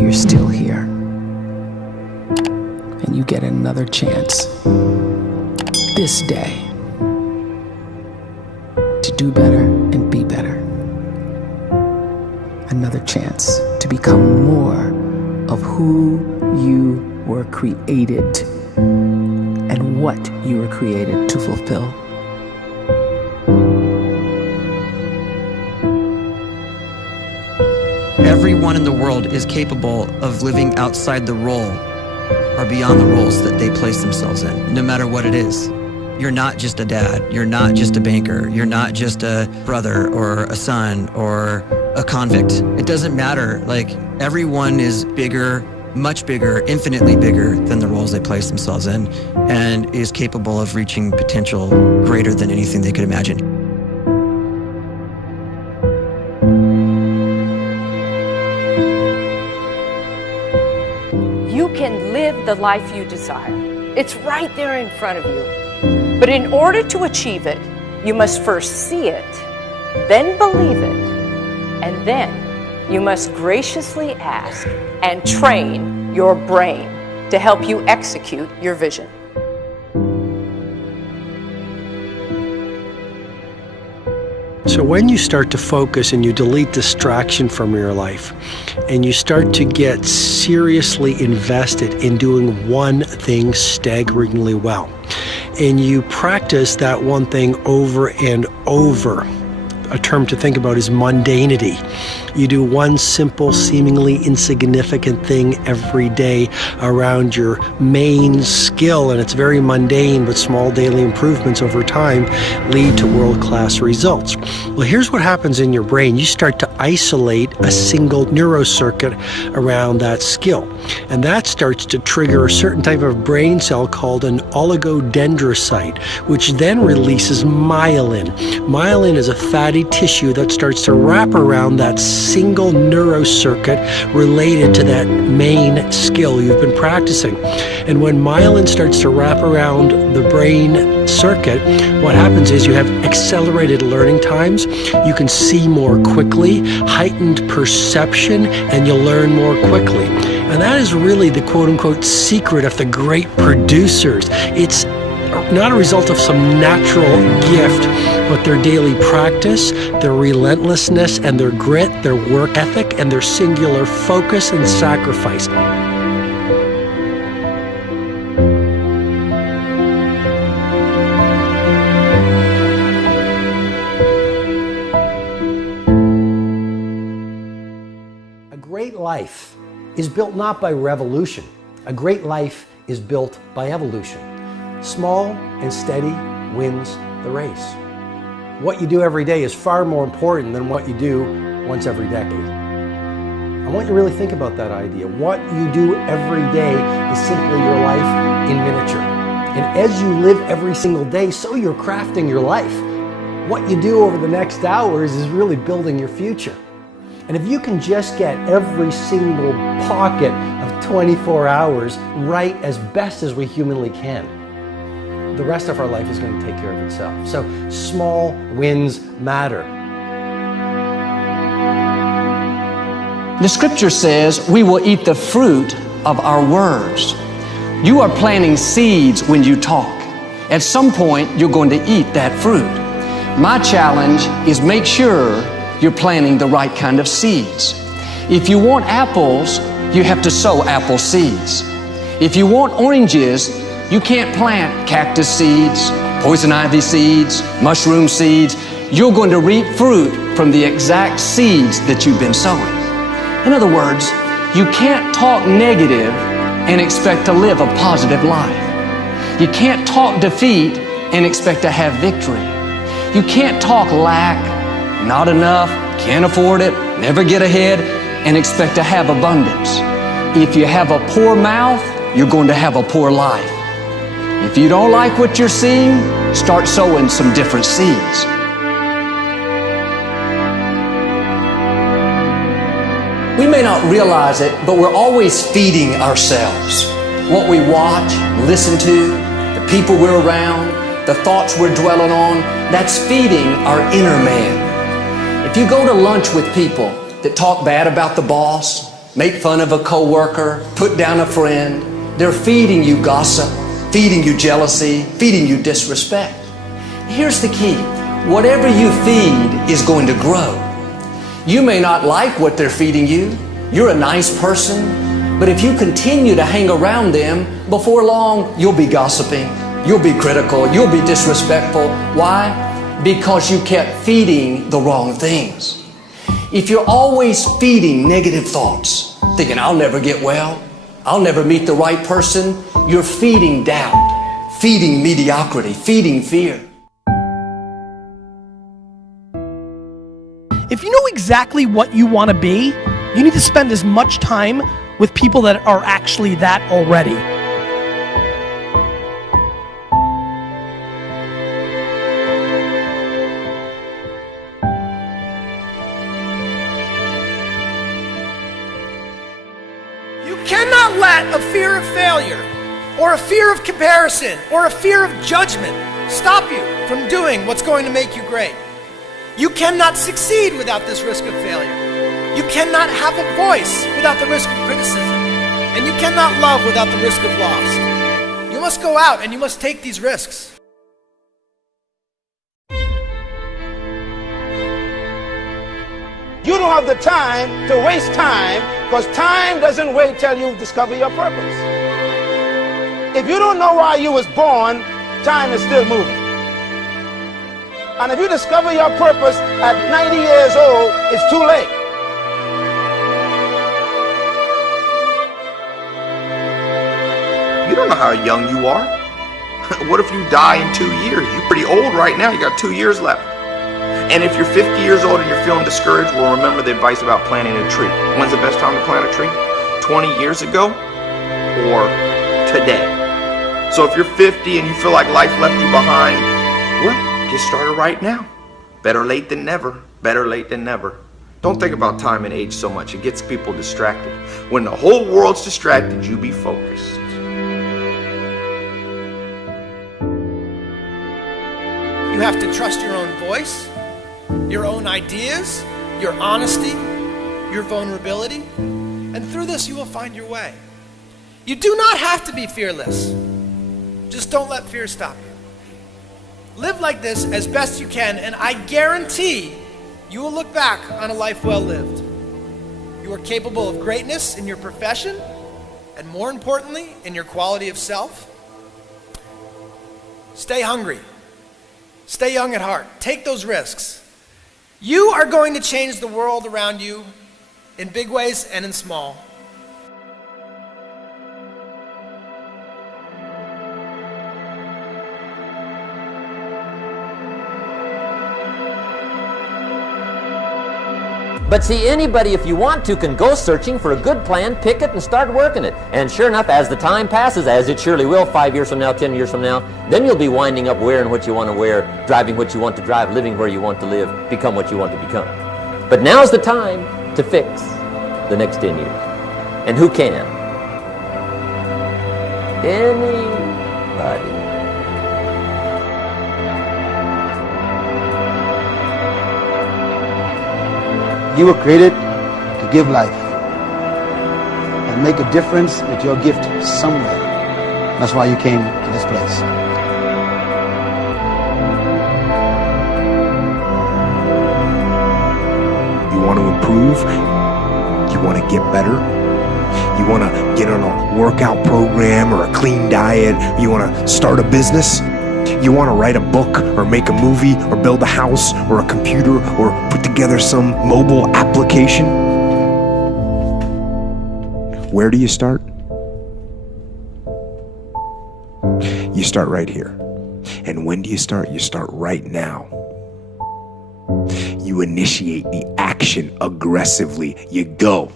you're still here. And you get another chance this day to do better and be better. Another chance to become more of who you were created and what you were created to fulfill. Everyone in the world is capable of living outside the role or beyond the roles that they place themselves in, no matter what it is. You're not just a dad, you're not just a banker, you're not just a brother or a son or a convict. It doesn't matter. Like, everyone is bigger, much bigger, infinitely bigger than the roles they place themselves in, and is capable of reaching potential greater than anything they could imagine. You can live the life you desire. It's right there in front of you. But in order to achieve it, you must first see it, then believe it, and then you must graciously ask and train your brain to help you execute your vision. So when you start to focus and you delete distraction from your life, and you start to get seriously invested in doing one thing staggeringly well, and you practice that one thing over and over, a term to think about is mundanity. You do one simple, seemingly insignificant thing every day around your main skill, and it's very mundane, but small daily improvements over time lead to world-class results. Well, here's what happens in your brain. You start to isolate a single neurocircuit around that skill, and that starts to trigger a certain type of brain cell called an oligodendrocyte, which then releases myelin. Myelin is a fatty tissue that starts to wrap around that single neurocircuit related to that main skill you've been practicing. And when myelin starts to wrap around the brain circuit, what happens is you have accelerated learning times, you can see more quickly, heightened perception, and you'll learn more quickly. And that is really the quote-unquote secret of the great producers. It's not a result of some natural gift, but their daily practice, their relentlessness and their grit, their work ethic, and their singular focus and sacrifice. A great life is built not by revolution. A great life is built by evolution. Small and steady wins the race. What you do every day is far more important than what you do once every decade. I want you to really think about that idea. What you do every day is simply your life in miniature. And as you live every single day, so you're crafting your life. What you do over the next hours is really building your future. And if you can just get every single pocket of 24 hours right as best as we humanly can, the rest of our life is going to take care of itself. So small wins matter. The scripture says we will eat the fruit of our words. You are planting seeds when you talk. At some point, you're going to eat that fruit. My challenge is make sure you're planting the right kind of seeds. If you want apples, you have to sow apple seeds. If you want oranges, you can't plant cactus seeds, poison ivy seeds, mushroom seeds. You're going to reap fruit from the exact seeds that you've been sowing. In other words, you can't talk negative and expect to live a positive life. You can't talk defeat and expect to have victory. You can't talk lack, not enough, can't afford it, never get ahead, and expect to have abundance. If you have a poor mouth, you're going to have a poor life. If you don't like what you're seeing, start sowing some different seeds. We may not realize it, but we're always feeding ourselves. What we watch, listen to, the people we're around, the thoughts we're dwelling on, that's feeding our inner man. If you go to lunch with people that talk bad about the boss, make fun of a coworker, put down a friend. They're feeding you gossip, feeding you jealousy, feeding you disrespect. Here's the key. Whatever you feed is going to grow. You may not like what they're feeding you. You're a nice person, but if you continue to hang around them, before long, you'll be gossiping, you'll be critical, you'll be disrespectful. Why? Because you kept feeding the wrong things. If you're always feeding negative thoughts, thinking, I'll never get well, I'll never meet the right person, you're feeding doubt, feeding mediocrity, feeding fear. If you know exactly what you want to be, you need to spend as much time with people that are actually that already. You cannot let a fear of failure, or a fear of comparison, or a fear of judgment stop you from doing what's going to make you great. You cannot succeed without this risk of failure. You cannot have a voice without the risk of criticism. And you cannot love without the risk of loss. You must go out and you must take these risks. You don't have the time to waste time, because time doesn't wait till you discover your purpose. If you don't know why you was born, time is still moving. And if you discover your purpose at 90 years old, it's too late. You don't know how young you are. What if you die in 2 years? You're pretty old right now. You got 2 years left. And if you're 50 years old and you're feeling discouraged, well, remember the advice about planting a tree. When's the best time to plant a tree? 20 years ago or today? So if you're 50 and you feel like life left you behind, well, get started right now. Better late than never. Better late than never. Don't think about time and age so much. It gets people distracted. When the whole world's distracted, you be focused. You have to trust your own voice, your own ideas, your honesty, your vulnerability, and through this you will find your way. You do not have to be fearless. Just don't let fear stop you. Live like this as best you can, and I guarantee you will look back on a life well lived. You are capable of greatness in your profession, and more importantly, in your quality of self. Stay hungry. Stay young at heart. Take those risks. You are going to change the world around you in big ways and in small. But see, anybody, if you want to, can go searching for a good plan, pick it, and start working it. And sure enough, as the time passes, as it surely will 5 years from now, 10 years from now, then you'll be winding up wearing what you want to wear, driving what you want to drive, living where you want to live, become what you want to become. But now's the time to fix the next 10 years. And who can? Anybody. You were created to give life and make a difference with your gift somewhere. That's why you came to this place. You want to improve? You want to get better? You want to get on a workout program or a clean diet? You want to start a business? You want to write a book or make a movie or build a house or a computer or put together some mobile application? Where do you start? You start right here. And when do you start? You start right now. You initiate the action aggressively. You go.